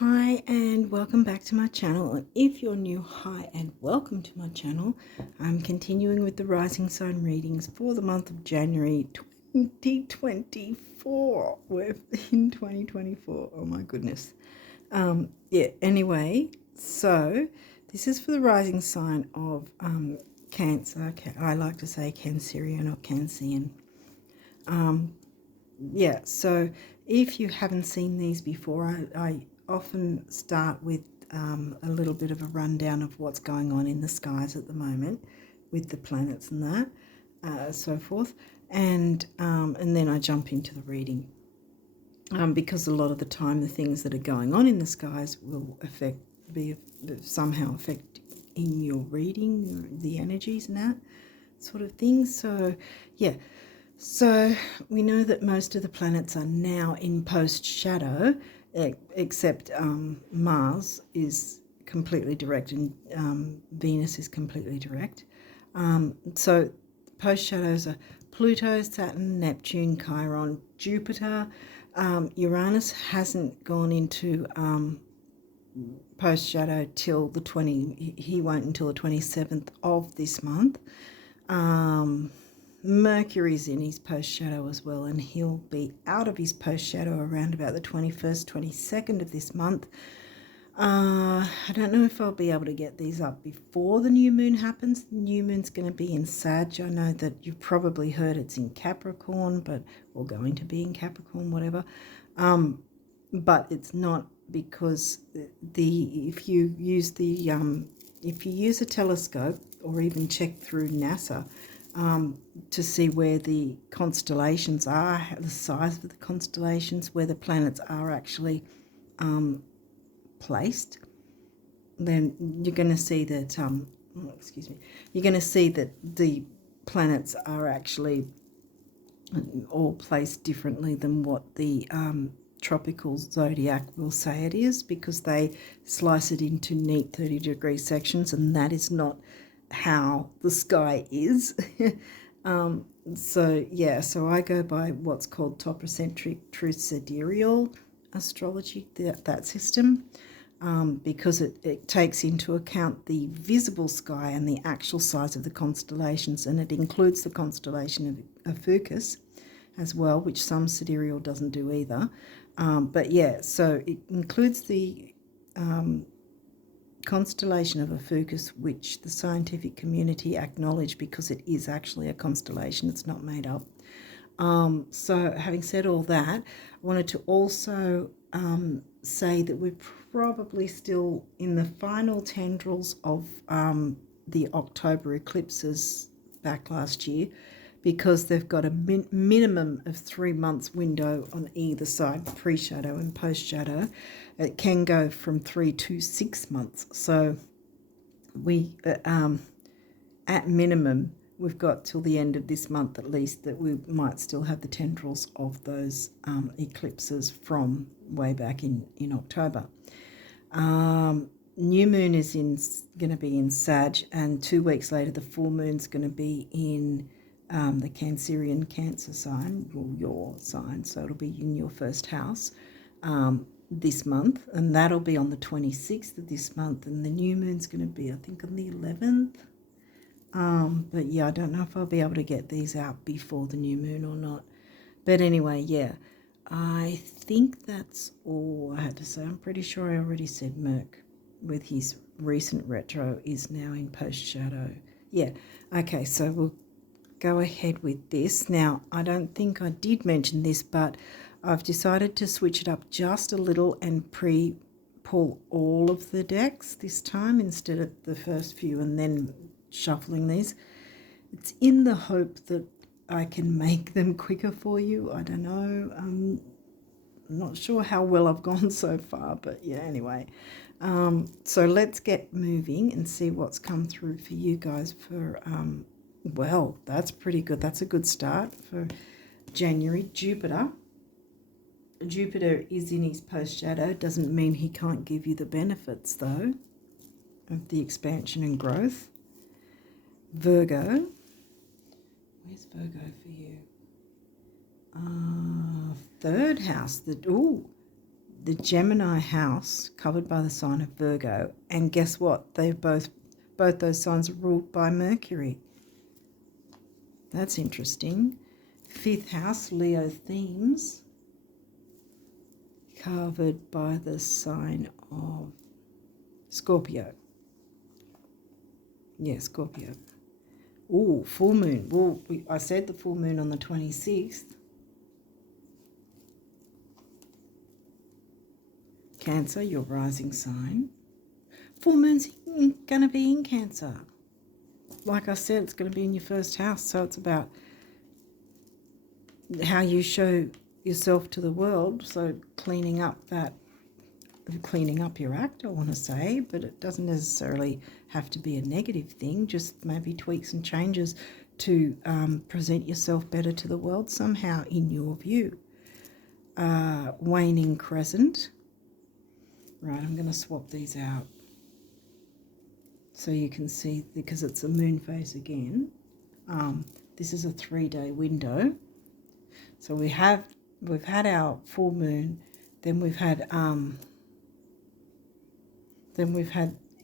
Hi and welcome back to my channel, and if you're new, hi and welcome to my channel. I'm continuing with the rising sign readings for the month of January 2024. We're in 2024. Oh my goodness. Anyway, so this is for the rising sign of Cancer. I like to say Cancerian or Cancerian. So if you haven't seen these before, I often start with a little bit of a rundown of what's going on in the skies at the moment with the planets and that, so forth, and then I jump into the reading, because a lot of the time the things that are going on in the skies will somehow affect in your reading, the energies and that sort of thing. So yeah. So we know that most of the planets are now in post-shadow, except Mars is completely direct and Venus is completely direct. So post-shadows are Pluto, Saturn, Neptune, Chiron, Jupiter. Uranus hasn't gone into post-shadow till the 20, he won't until the 27th of this month. Mercury's in his post-shadow as well, and he'll be out of his post-shadow around about the 21st, 22nd of this month. I don't know if I'll be able to get these up before the new moon happens. The new moon's going to be in Sag. I know that you've probably heard it's in Capricorn, or going to be in Capricorn, whatever. But it's not, because if you use a telescope or even check through NASA, to see where the constellations are, the size of the constellations, where the planets are actually placed, then you're going to see that, you're going to see that the planets are actually all placed differently than what the tropical zodiac will say it is, because they slice it into neat 30-degree sections, and that is not how the sky is. So I go by what's called topocentric true sidereal astrology, that system, because it takes into account the visible sky and the actual size of the constellations, and it includes the constellation of Ophiuchus as well, which some sidereal doesn't do either. So it includes the constellation of Ophiuchus, which the scientific community acknowledge because it is actually a constellation, it's not made up. So having said all that, I wanted to also say that we're probably still in the final tendrils of the October eclipses back last year, because they've got a minimum of 3 months window on either side, pre-shadow and post-shadow. It can go from 3 to 6 months. So we, at minimum, we've got till the end of this month at least, that we might still have the tendrils of those eclipses from way back in October. New moon is going to be in Sag, and 2 weeks later the full moon's going to be in the Cancerian Cancer sign, or your sign, so it'll be in your first house this month, and that'll be on the 26th of this month, and the new moon's going to be, I think, on the 11th. But yeah, I don't know if I'll be able to get these out before the new moon or not. But anyway, yeah, I think that's all I had to say. I'm pretty sure I already said Merc, with his recent retro, is now in post-shadow. Yeah, okay, so we'll go ahead with this. Now, I don't think I did mention this, but I've decided to switch it up just a little and pre-pull all of the decks this time instead of the first few and then shuffling these. It's in the hope that I can make them quicker for you. I don't know. I'm not sure how well I've gone so far, but yeah, anyway. So let's get moving and see what's come through for you guys for well, that's pretty good. That's a good start for January. Jupiter is in his post-shadow. Doesn't mean he can't give you the benefits, though, of the expansion and growth. Virgo. Where's Virgo for you? Third house. the Gemini house covered by the sign of Virgo, and guess what? Both those signs are ruled by Mercury. That's interesting. 5th house, Leo themes, covered by the sign of Scorpio. Yeah, Scorpio. Ooh, full moon. Well, I said the full moon on the 26th. Cancer, your rising sign. Full moon's going to be in Cancer. Like I said, it's going to be in your first house, so it's about how you show yourself to the world. So cleaning up your act, I want to say, but it doesn't necessarily have to be a negative thing, just maybe tweaks and changes to present yourself better to the world somehow in your view. Waning crescent. Right, I'm going to swap these out so you can see, because it's a moon phase again. This is a 3-day window. So we've had our full moon, then we've had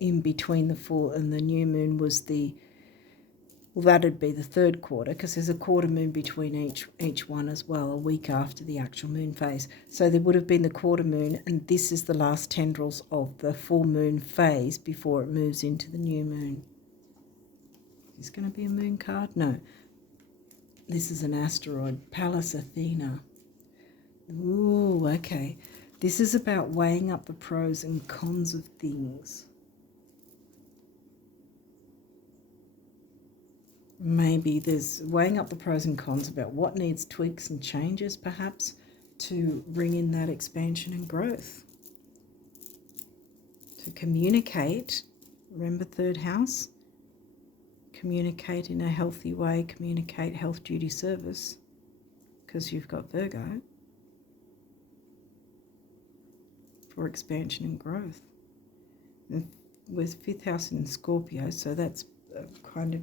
in between the full and the new moon was that'd be the 3rd quarter, because there's a quarter moon between each one as well, a week after the actual moon phase. So there would have been the quarter moon, and this is the last tendrils of the full moon phase before it moves into the new moon. Is this going to be a moon card? No. This is an asteroid, Pallas Athena. Ooh, okay. This is about weighing up the pros and cons of things. Maybe there's weighing up the pros and cons about what needs tweaks and changes, perhaps, to bring in that expansion and growth. To communicate, remember 3rd house? Communicate in a healthy way, communicate health, duty, service, because you've got Virgo, for expansion and growth. And with 5th house in Scorpio, so that's kind of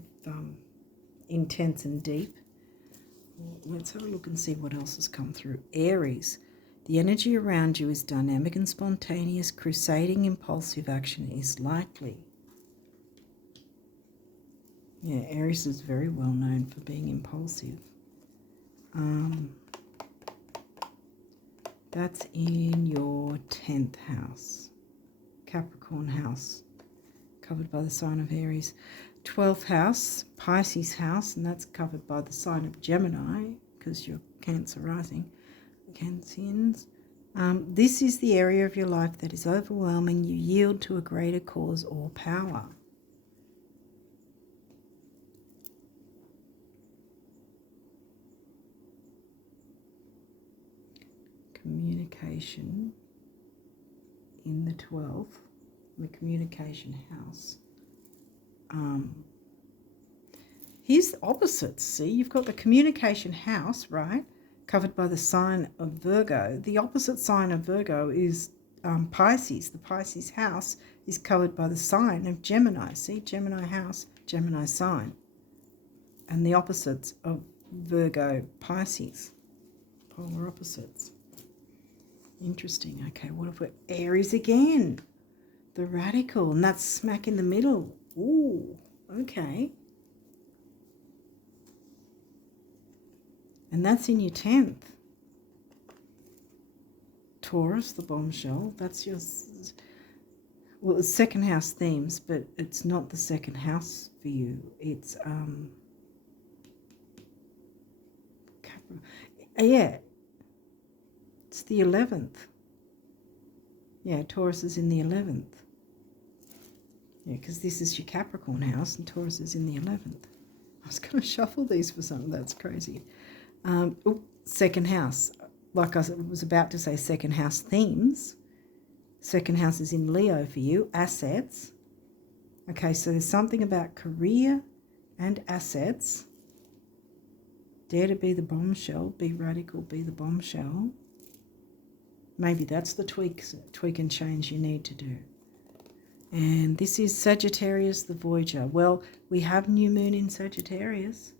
intense and deep. Let's have a look and see what else has come through. Aries, the energy around you is dynamic and spontaneous. Crusading impulsive action is likely. Yeah, Aries is very well known for being impulsive. That's in your 10th house, Capricorn house, covered by the sign of Aries. 12th house, Pisces house, and that's covered by the sign of Gemini, because you're Cancer rising, Cancerians. This is the area of your life that is overwhelming. You yield to a greater cause or power. Communication in the 12th, the communication house. Here's the opposites. See, you've got the communication house, right, covered by the sign of Virgo. The opposite sign of Virgo is Pisces. The Pisces house is covered by the sign of Gemini. See, Gemini house, Gemini sign. And the opposites of Virgo, Pisces, polar opposites. Interesting. Okay, what if we're Aries again? The radical, and that's smack in the middle. Ooh, okay. And that's in your 10th. Taurus, the bombshell. That's your, well, it's 2nd house themes, but it's not the 2nd house for you. It's, yeah, it's the 11th. Yeah, Taurus is in the 11th. Yeah, because this is your Capricorn house and Taurus is in the 11th. I was going to shuffle these for something. That's crazy. 2nd house. Like I was about to say, 2nd house themes. 2nd house is in Leo for you. Assets. Okay, so there's something about career and assets. Dare to be the bombshell. Be radical. Be the bombshell. Maybe that's the tweak and change you need to do. And this is Sagittarius, the Voyager. Well, we have new moon in Sagittarius.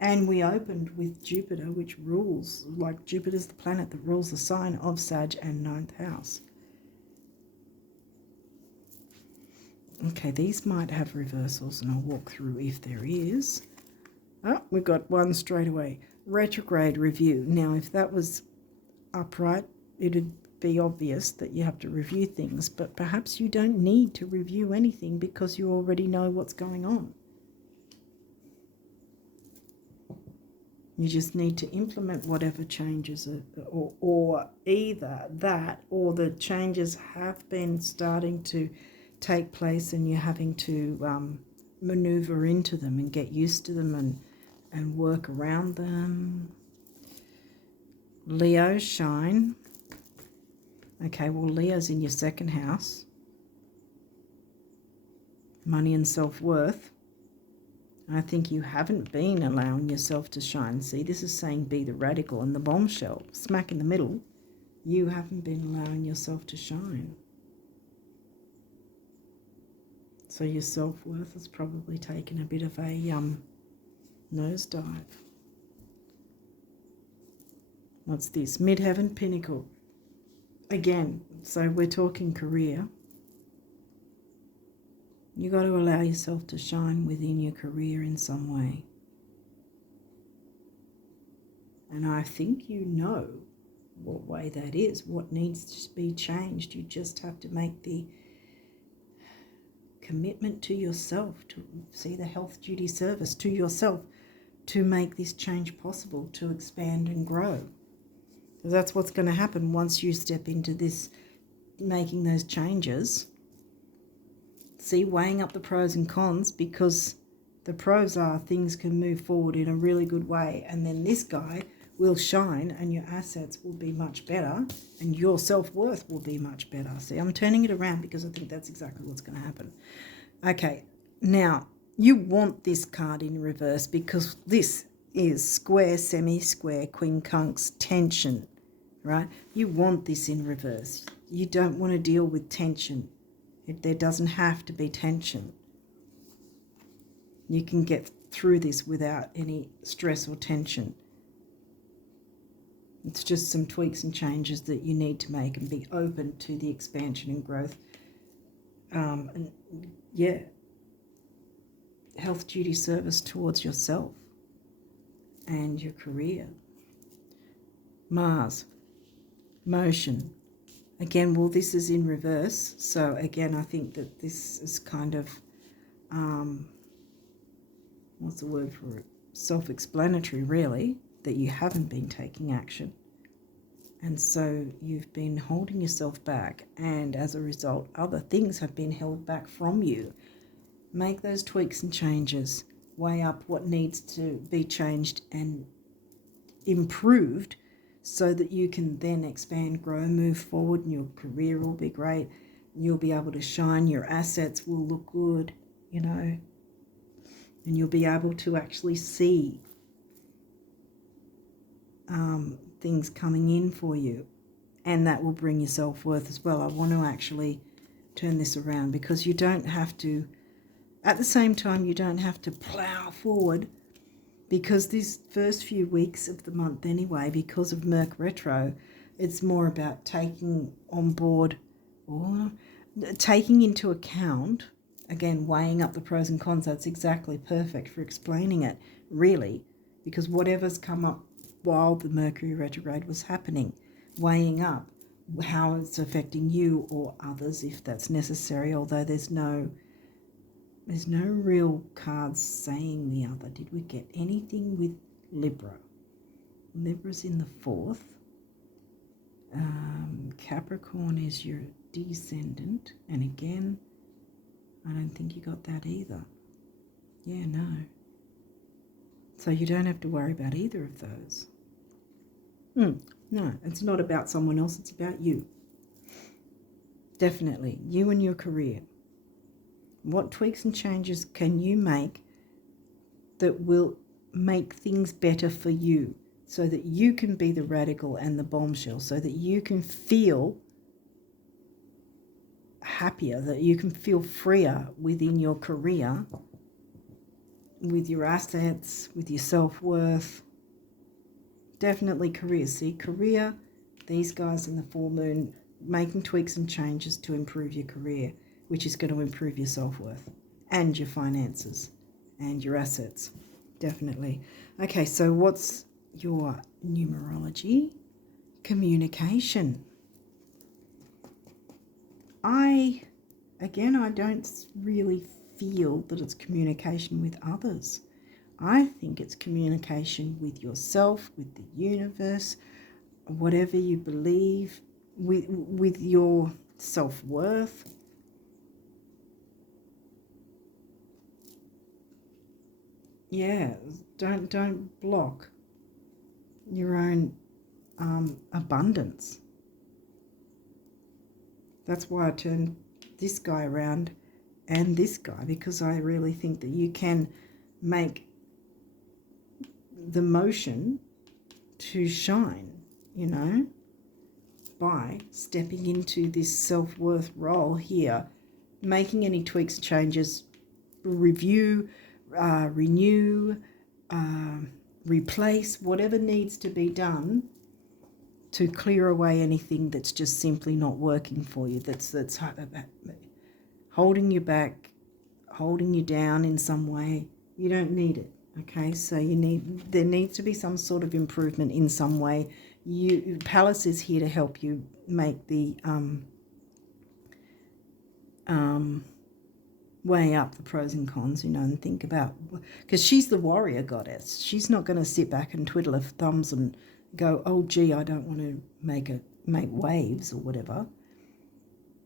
And we opened with Jupiter, which rules, like Jupiter's the planet that rules the sign of Sag and 9th house. Okay, these might have reversals, and I'll walk through if there is. Oh, we've got one straight away. Retrograde review. Now, if that was upright, it'd be obvious that you have to review things, but perhaps you don't need to review anything because you already know what's going on. You just need to implement whatever changes, or either that or the changes have been starting to take place and you're having to maneuver into them and get used to them and work around them. Leo, shine. Okay, well, Leo's in your second house. Money and self-worth. I think you haven't been allowing yourself to shine. See, this is saying be the radical, and the bombshell, smack in the middle, you haven't been allowing yourself to shine. So your self-worth has probably taken a bit of a nosedive. What's this? Midheaven Pinnacle. Again, so we're talking career. You got to allow yourself to shine within your career in some way. And I think you know what way that is, what needs to be changed. You just have to make the commitment to yourself, to see the health duty service to yourself, to make this change possible, to expand and grow. So that's what's going to happen once you step into this, making those changes. See, weighing up the pros and cons, because the pros are things can move forward in a really good way, and then this guy will shine and your assets will be much better and your self-worth will be much better. See, I'm turning it around because I think that's exactly what's going to happen. Okay, now you want this card in reverse because this is square, semi-square, quincunx, tension, right? You want this in reverse. You don't want to deal with tension. There doesn't have to be tension. You can get through this without any stress or tension. It's just some tweaks and changes that you need to make and be open to the expansion and growth. And yeah, health duty service towards yourself and your career. Mars, motion. Again, well, this is in reverse. So again, I think that this is kind of, what's the word for it? Self-explanatory, really, that you haven't been taking action. And so you've been holding yourself back, and as a result, other things have been held back from you. Make those tweaks and changes. Weigh up what needs to be changed and improved so that you can then expand, grow, move forward, and your career will be great. You'll be able to shine. Your assets will look good, you know, and you'll be able to actually see things coming in for you, and that will bring your self-worth as well. I want to actually turn this around because you don't have to, at the same time, you don't have to plow forward, because these first few weeks of the month anyway, because of Merc retro, it's more about taking on board or taking into account, again, weighing up the pros and cons. That's exactly perfect for explaining it, really, because whatever's come up while the Mercury retrograde was happening, weighing up how it's affecting you or others if that's necessary, although there's no real cards saying the other. Did we get anything with Libra? Libra's in the 4th. Capricorn is your descendant, and again, I don't think you got that either. Yeah, no. So you don't have to worry about either of those. No, it's not about someone else, it's about you. Definitely, you and your career. What tweaks and changes can you make that will make things better for you so that you can be the radical and the bombshell, so that you can feel happier, that you can feel freer within your career, with your assets, with your self-worth. Definitely career. See, career, these guys in the full moon, making tweaks and changes to improve your career. which is going to improve your self-worth and your finances and your assets, definitely. Okay, so what's your numerology? Communication. I don't really feel that it's communication with others. I think it's communication with yourself, with the universe, whatever you believe, with your self-worth. Yeah, don't block your own abundance. That's why I turned this guy around and this guy, because I really think that you can make the motion to shine, by stepping into this self-worth role here, making any tweaks, changes, review, renew, replace, whatever needs to be done to clear away anything that's just simply not working for you, that's holding you back, holding you down in some way. You don't need it. Okay, so there needs to be some sort of improvement in some way. Palace is here to help you make the weigh up the pros and cons, and think about, because she's the warrior goddess. She's not going to sit back and twiddle her thumbs and go, oh gee, I don't want to make waves or whatever.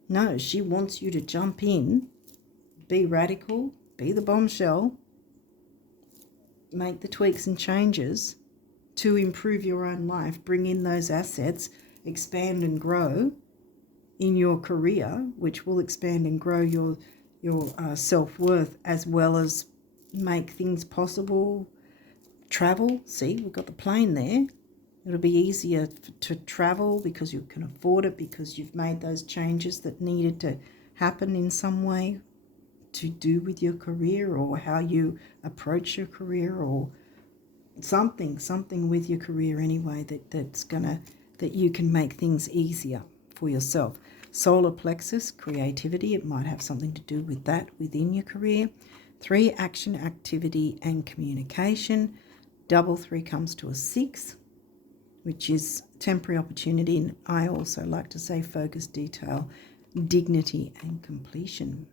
No, she wants you to jump in, be radical, be the bombshell, make the tweaks and changes to improve your own life, bring in those assets, expand and grow in your career, which will expand and grow your self-worth, as well as make things possible. Travel, see, we've got the plane there. It'll be easier to travel because you can afford it, because you've made those changes that needed to happen in some way to do with your career, or how you approach your career, or something with your career anyway, that you can make things easier for yourself. Solar plexus, creativity, it might have something to do with that within your career. 3, action, activity and communication. Double 3 comes to a 6, which is temporary opportunity, and I also like to say focus, detail, dignity and completion.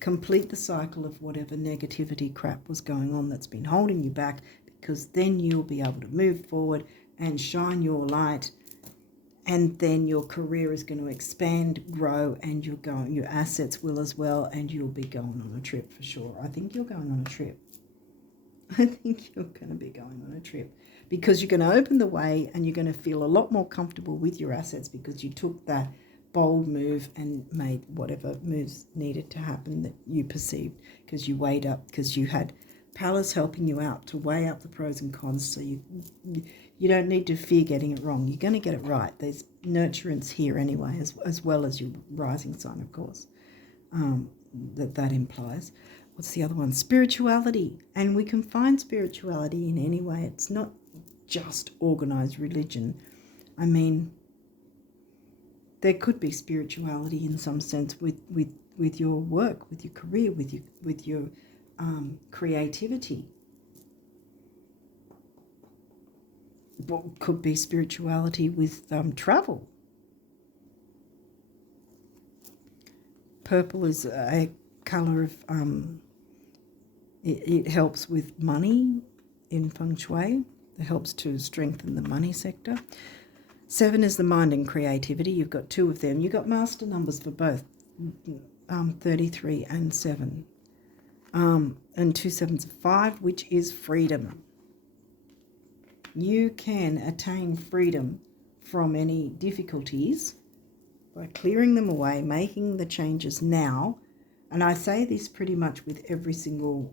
Complete the cycle of whatever negativity crap was going on that's been holding you back, because then you'll be able to move forward and shine your light, and then your career is going to expand, grow, and your assets will as well, and you'll be going on a trip for sure. I think you're going on a trip. I think you're going to be going on a trip, because you're going to open the way and you're going to feel a lot more comfortable with your assets, because you took that bold move and made whatever moves needed to happen that you perceived, because you weighed up, because you had Palace helping you out to weigh up the pros and cons, so you don't need to fear getting it wrong. You're going to get it right. There's nurturance here anyway, as well as your rising sign, of course, that implies. What's the other one? Spirituality. And we can find spirituality in any way. It's not just organized religion. I mean, there could be spirituality in some sense with your work, with your career, with your creativity. Could be spirituality with travel. Purple is a color of it helps with money in feng shui. It helps to strengthen the money sector. 7 is the mind and creativity. You've got 2 of them. You've got master numbers for both, 33 and 7. And 2 7s are 5, which is freedom. You can attain freedom from any difficulties by clearing them away, making the changes now. And I say this pretty much with every single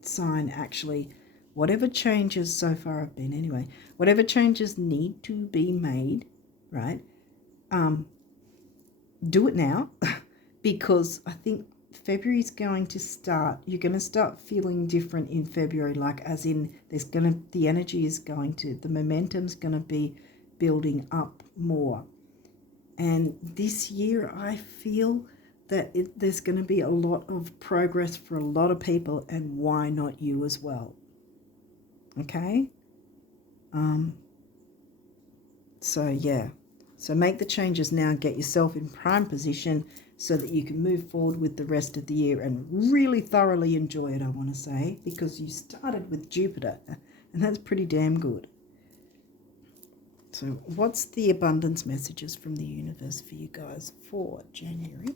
sign, actually. Whatever changes so far have been anyway, whatever changes need to be made, right, do it now, because I think February is going to start, you're going to start feeling different in February, like as in the energy is going to, the momentum's going to be building up more. And this year I feel that there's going to be a lot of progress for a lot of people, and why not you as well? Okay? So yeah. So make the changes now, get yourself in prime position so that you can move forward with the rest of the year and really thoroughly enjoy it, I want to say, because you started with Jupiter, and that's pretty damn good. So what's the abundance messages from the universe for you guys for January?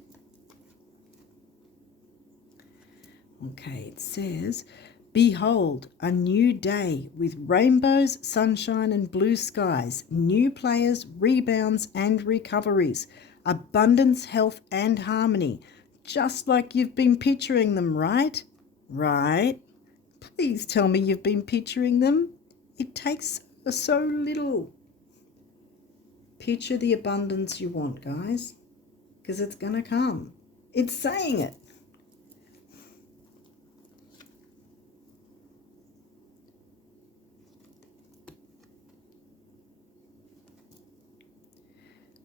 Okay, it says, behold, a new day with rainbows, sunshine and blue skies, new players, rebounds and recoveries, abundance, health and harmony, just like you've been picturing them, right? Right? Please tell me you've been picturing them. It takes so little. Picture the abundance you want, guys, because it's going to come. It's saying it.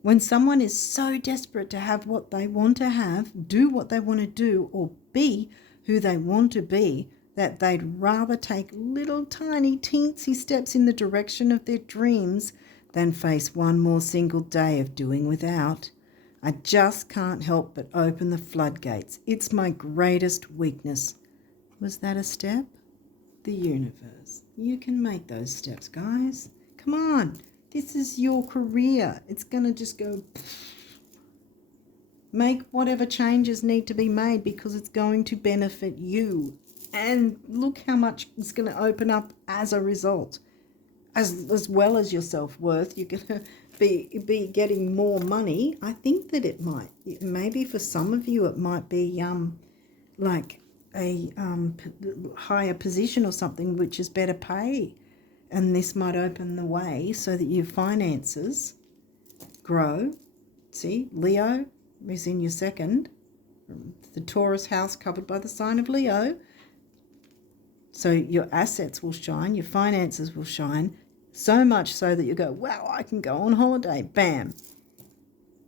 When someone is so desperate to have what they want to have, do what they want to do, or be who they want to be, that they'd rather take little tiny teensy steps in the direction of their dreams than face one more single day of doing without. I just can't help but open the floodgates. It's my greatest weakness. Was that a step? The universe. You can make those steps, guys. Come on. This is your career. It's going to just go... Make whatever changes need to be made because it's going to benefit you. And look how much it's going to open up as a result. As well as your self-worth, you're going to be getting more money. I think that it might. Maybe for some of you it might be like a higher position or something which is better pay. And this might open the way so that your finances grow. See, Leo is in your second. The Taurus house covered by the sign of Leo. So your assets will shine, your finances will shine, so much so that you go, wow, I can go on holiday, bam.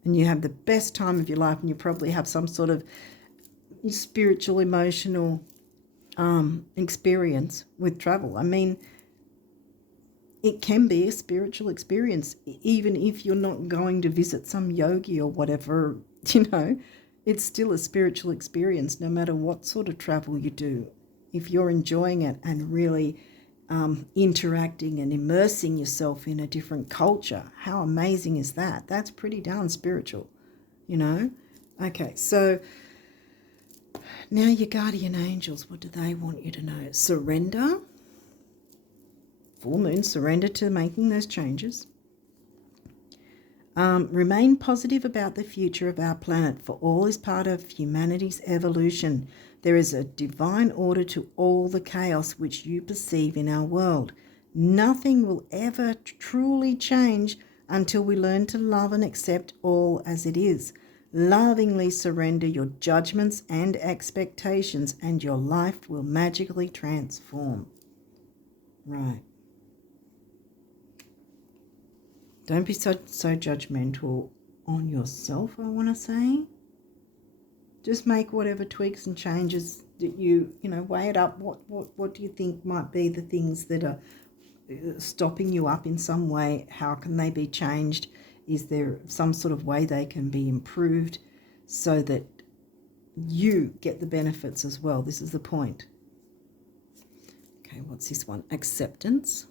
And you have the best time of your life, and you probably have some sort of spiritual, emotional experience with travel. I mean, it can be a spiritual experience, even if you're not going to visit some yogi or whatever, it's still a spiritual experience no matter what sort of travel you do. If you're enjoying it and really interacting and immersing yourself in a different culture, how amazing is that? That's pretty darn spiritual, Okay, so now your guardian angels, what do they want you to know? Surrender. Full moon, surrender to making those changes. Remain positive about the future of our planet, for all is part of humanity's evolution. There is a divine order to all the chaos which you perceive in our world. Nothing will ever truly change until we learn to love and accept all as it is. Lovingly surrender your judgments and expectations, and your life will magically transform. Right. Don't be so judgmental on yourself, I want to say. Just make whatever tweaks and changes that you weigh it up. What do you think might be the things that are stopping you up in some way? How can they be changed? Is there some sort of way they can be improved so that you get the benefits as well? This is the point. Okay, what's this one? Acceptance.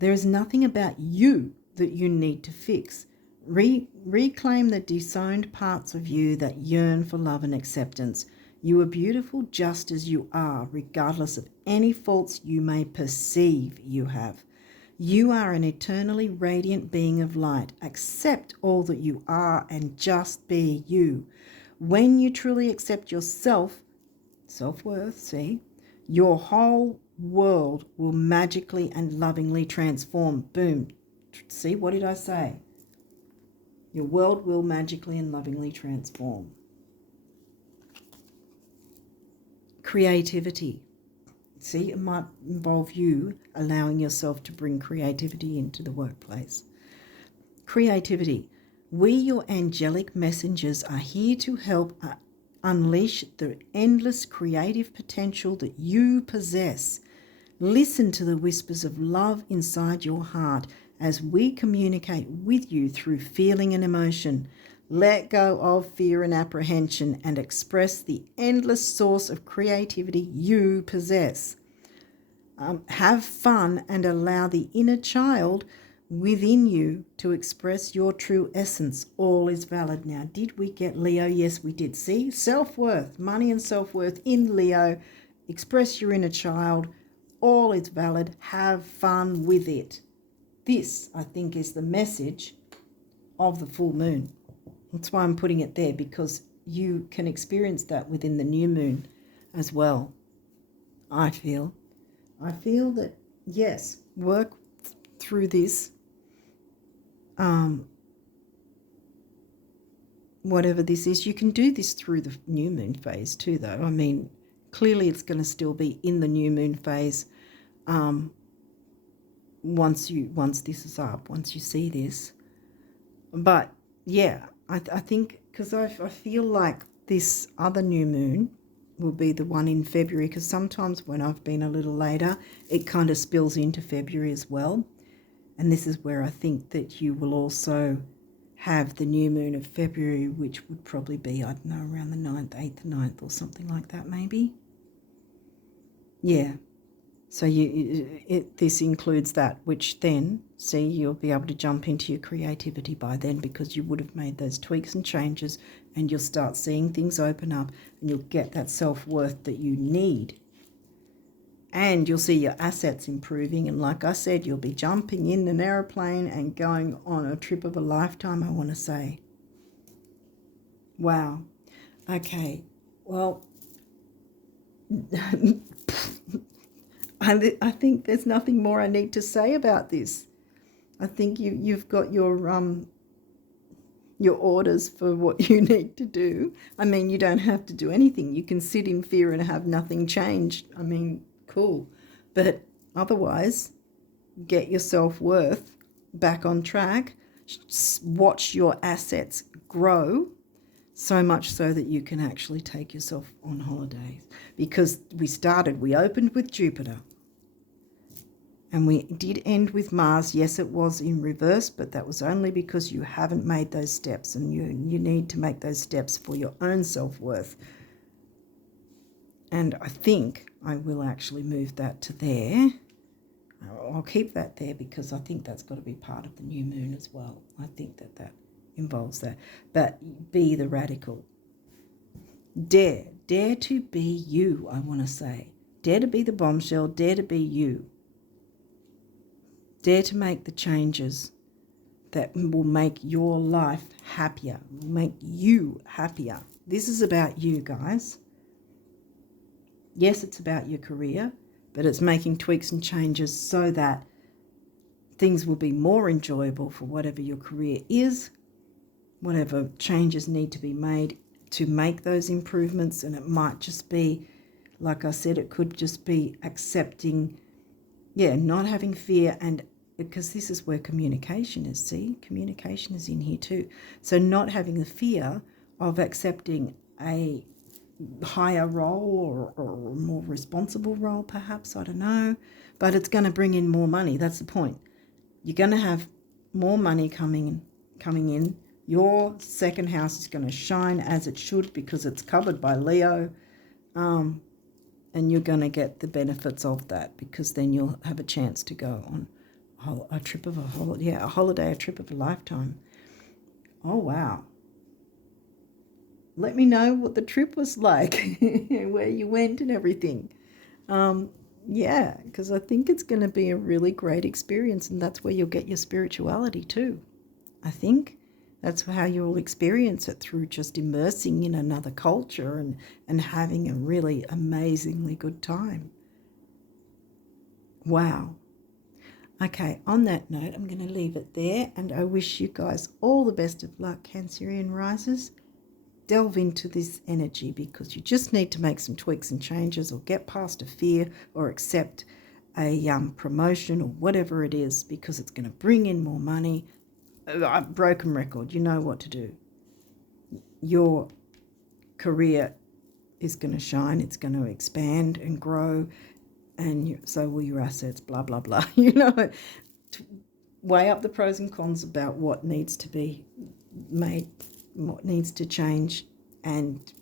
There is nothing about you that you need to fix. Reclaim the disowned parts of you that yearn for love and acceptance. You are beautiful just as you are, regardless of any faults you may perceive you have. You are an eternally radiant being of light. Accept all that you are and just be you. When you truly accept yourself, self-worth, your whole world will magically and lovingly transform. Boom. See, what did I say? Your world will magically and lovingly transform. Creativity. See, it might involve you allowing yourself to bring creativity into the workplace. Creativity. We, your angelic messengers, are here to help unleash the endless creative potential that you possess. Listen to the whispers of love inside your heart as we communicate with you through feeling and emotion. Let go of fear and apprehension and express the endless source of creativity you possess. Have fun and allow the inner child within you to express your true essence. All is valid. Now, did we get Leo? Yes, we did. See, self-worth, money and self-worth in Leo. Express your inner child. All is valid. Have fun with it. This, I think, is the message of the full moon. That's why I'm putting it there, because you can experience that within the new moon as well. I feel that, yes, work through this. Whatever this is, you can do this through the new moon phase too, though. I mean, clearly it's going to still be in the new moon phase once this is up, once you see this. But yeah, I think, because I feel like this other new moon will be the one in February, because sometimes when I've been a little later, it kind of spills into February as well. And this is where I think that you will also have the new moon of February, which would probably be, I don't know, around the 9th, 8th, 9th or something like that maybe. Yeah. So this includes that, which then, see, you'll be able to jump into your creativity by then, because you would have made those tweaks and changes, and you'll start seeing things open up, and you'll get that self-worth that you need. And you'll see your assets improving. And like I said, you'll be jumping in an aeroplane and going on a trip of a lifetime, I want to say. Wow. Okay. Well, I think there's nothing more I need to say about this. I think you've got your orders for what you need to do. I mean, you don't have to do anything. You can sit in fear and have nothing changed. I mean, cool. But otherwise, get your self-worth back on track. Watch your assets grow, so much so that you can actually take yourself on holidays. Because we opened with Jupiter. And we did end with Mars. Yes, it was in reverse, but that was only because you haven't made those steps, and you need to make those steps for your own self-worth. And I think I will actually move that to there. I'll keep that there, because I think that's got to be part of the new moon as well. I think that involves that. But be the radical. Dare to be you, I want to say. Dare to be the bombshell. Dare to be you. Dare to make the changes that will make your life happier, will make you happier. This is about you, guys. Yes, it's about your career, but it's making tweaks and changes so that things will be more enjoyable for whatever your career is, whatever changes need to be made to make those improvements. And it might just be, like I said, it could just be accepting, not having fear, and because this is where communication is, see? Communication is in here too. So not having the fear of accepting a higher role or a more responsible role, perhaps, I don't know. But it's going to bring in more money. That's the point. You're going to have more money coming in. Your second house is going to shine as it should, because it's covered by Leo. And you're going to get the benefits of that, because then you'll have a chance to go on a trip of a holiday, a trip of a lifetime. Oh, wow. Let me know what the trip was like, where you went and everything. Because I think it's going to be a really great experience, and that's where you'll get your spirituality too. I think that's how you'll experience it, through just immersing in another culture and having a really amazingly good time. Wow. Okay, on that note, I'm going to leave it there, and I wish you guys all the best of luck, Cancerian risers. Delve into this energy, because you just need to make some tweaks and changes, or get past a fear, or accept a promotion or whatever it is, because it's going to bring in more money. broken record. You know what to do. Your career is going to shine. It's going to expand and grow, and so will your assets, blah, blah, blah. Weigh up the pros and cons about what needs to be made, what needs to change, and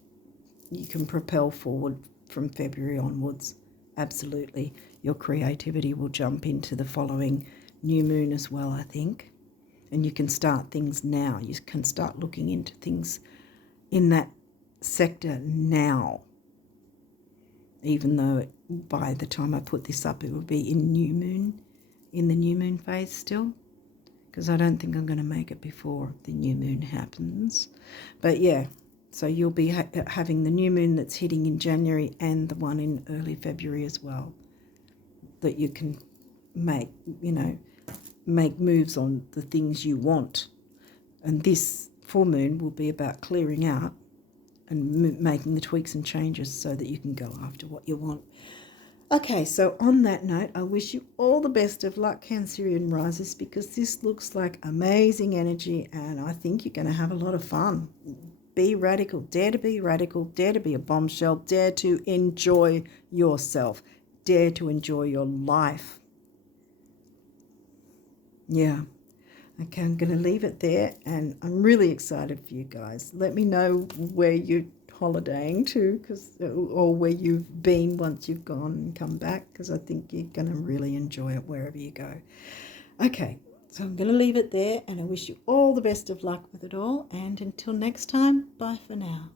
you can propel forward from February onwards. Absolutely. Your creativity will jump into the following new moon as well, I think. And you can start things now. You can start looking into things in that sector now. Even though by the time I put this up, it will be in the new moon phase still. Because I don't think I'm going to make it before the new moon happens. But yeah, so you'll be having the new moon that's hitting in January and the one in early February as well, that you can make moves on the things you want. And this full moon will be about clearing out and making the tweaks and changes so that you can go after what you want. Okay, so on that note, I wish you all the best of luck, Cancerian risers, because this looks like amazing energy and I think you're going to have a lot of fun. Be radical, dare to be radical, dare to be a bombshell, dare to enjoy yourself, dare to enjoy your life. Yeah. Okay, I'm going to leave it there, and I'm really excited for you guys. Let me know where you're holidaying to, or where you've been once you've gone and come back, because I think you're going to really enjoy it wherever you go. Okay, so I'm going to leave it there, and I wish you all the best of luck with it all, and until next time, bye for now.